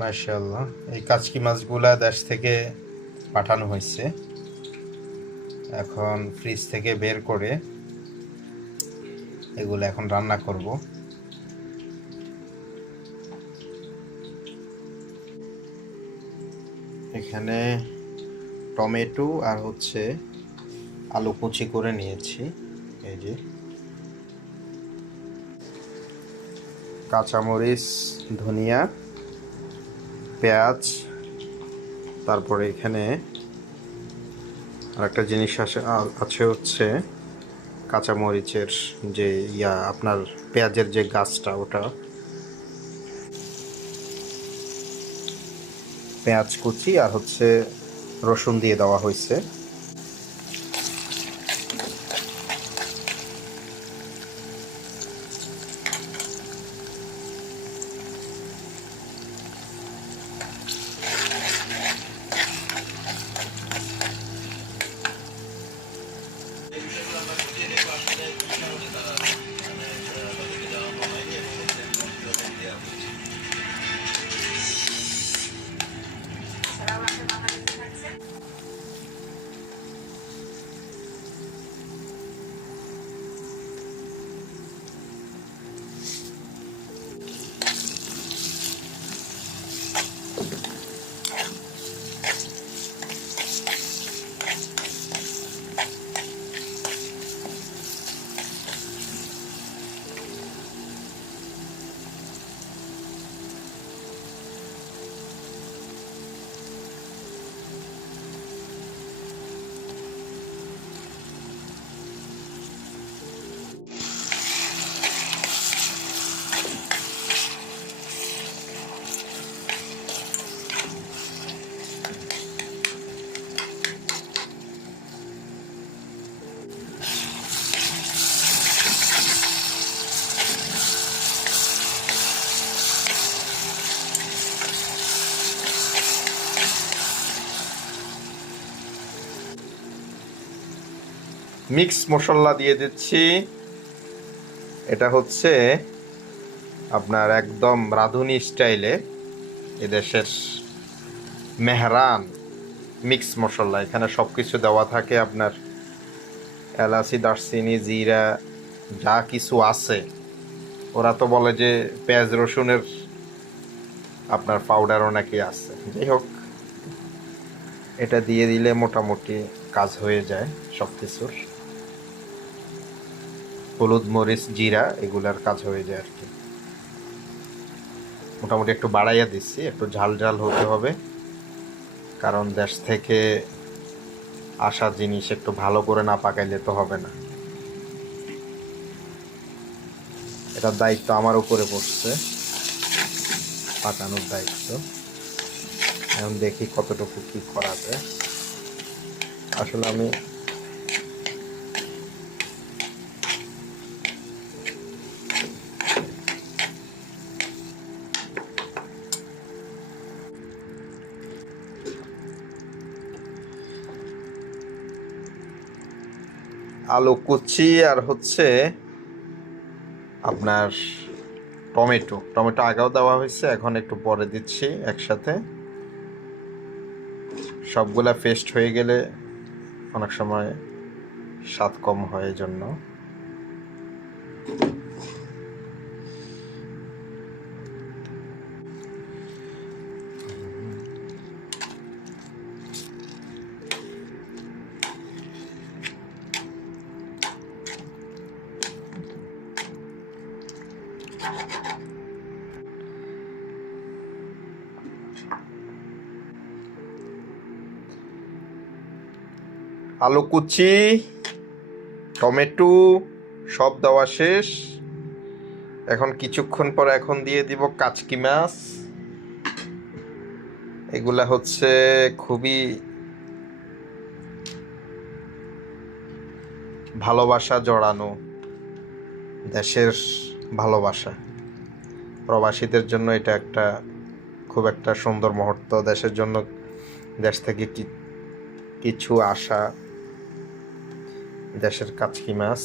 মাশাআল্লাহ, এই কাচকি মাছগুলা দেশ থেকে পাঠানো হয়েছে। এখন ফ্রিজ থেকে বের করে এগুলো এখন রান্না করব। এখানে টমেটো আর আলু কুচি করে নিয়েছি। এই যে কাঁচামরিচ, ধনিয়া, পেঁয়াজ, তারপরে এখানে আরেকটা জিনিস আছে কাঁচামরিচের যে আপনার পেঁয়াজের যে গাছটা, ওটা পেঁয়াজ কুচি আর রসুন দিয়ে দেওয়া হয়েছে। মিক্স মশলা দিয়ে দিচ্ছি। এটা আপনার একদম রাঁধুনি স্টাইলে এদেশের মেহরান মিক্স মশলা। এখানে সব কিছু দেওয়া থাকে, আপনার এলাচি, দারচিনি, জিরা, যা কিছু আছে। ওরা তো বলে যে পেঁয়াজ রসুনের আপনার পাউডারও নাকি আছে। যাই হোক, এটা দিয়ে দিলে মোটামুটি কাজ হয়ে যায় সব কিছুর। হলুদ, মরিচ, জিরা এগুলার কাজ হয়ে যায় আর কি। মোটামুটি একটু বাড়াইয়া দিচ্ছি, একটু ঝাল ঝাল হতে হবে, কারণ দেশ থেকে আসা জিনিস একটু ভালো করে না পাকাইলে তো হবে না। এটার দায়িত্ব আমার উপরে পড়ছে, পাকানোর দায়িত্ব। এখন দেখি কতটুকু কি করা যায়। আসলে আমি আলু কুচি আর আপনার টমেটো আগেও দেওয়া হয়েছে, এখন একটু পরে দিচ্ছি একসাথে। সবগুলা পেস্ট হয়ে গেলে অনেক সময় স্বাদ কম হয়, জন্য আলু কুচি, টমেটো সব দেওয়া শেষ। এখন কিছুক্ষণ পর এখন দিয়ে দিব কাচকি মাছ। এগুলা খুবই ভালোবাসা জড়ানো, দেশের ভালোবাসা। প্রবাসীদের জন্য এটা খুব একটা সুন্দর মুহূর্ত। দেশের জন্য দেশ থেকে কিছু আসা দেশের কাচকি মাছ।